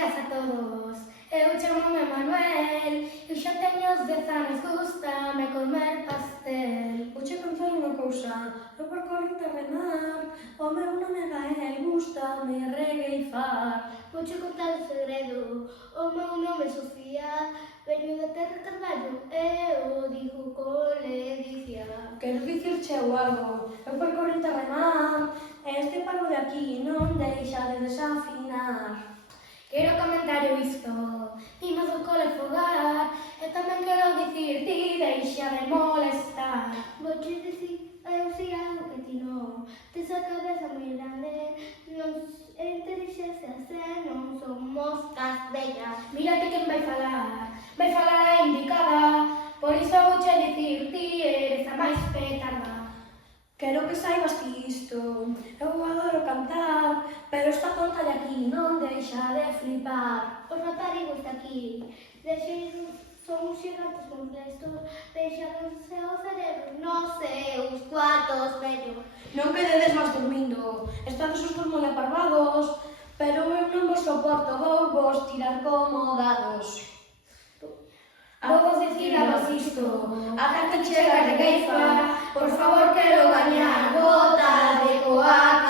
días a todos. Eu chamome Manuel e xa teño os 10 anos, gústame comer pastel. Vouche contar unha cousa, eu por corrente remar, o meu nome é Gael, gústame regueifar. Vouche contar un segredo, o meu nome é Sofía, veño da terra Carballo e eu digo con ledicia. Quero dicirche eu algo, eu por corrente remar, e este pago de aquí non deixa de desafinar. Quero comentar eu isto, imos do cole fogar, e tamén quero dicir ti deixa de molestar. Vouche dicir eu si algo que ti non, tes a cabeza moi grande, non intelixencias e non son moscas bellas. Mírate quen vai falar a indicada, por iso vouche dicir ti eres a máis petarda. Quero que saibas ti isto, eu adoro cantar, pero esta tonta de aquí non deixa de flipar. Os raparigos de aquí, son xigantes molestos, deixáronse o cerebro nos seus cuartos vellos. Non quededes máis dormindo, estades os dos moi aparvados, pero eu non vos soporto, vou vos tirar como dados. Vou vos dicir a vos isto, ata que chega a regueifa, por favor quero gañar, bota de coaca.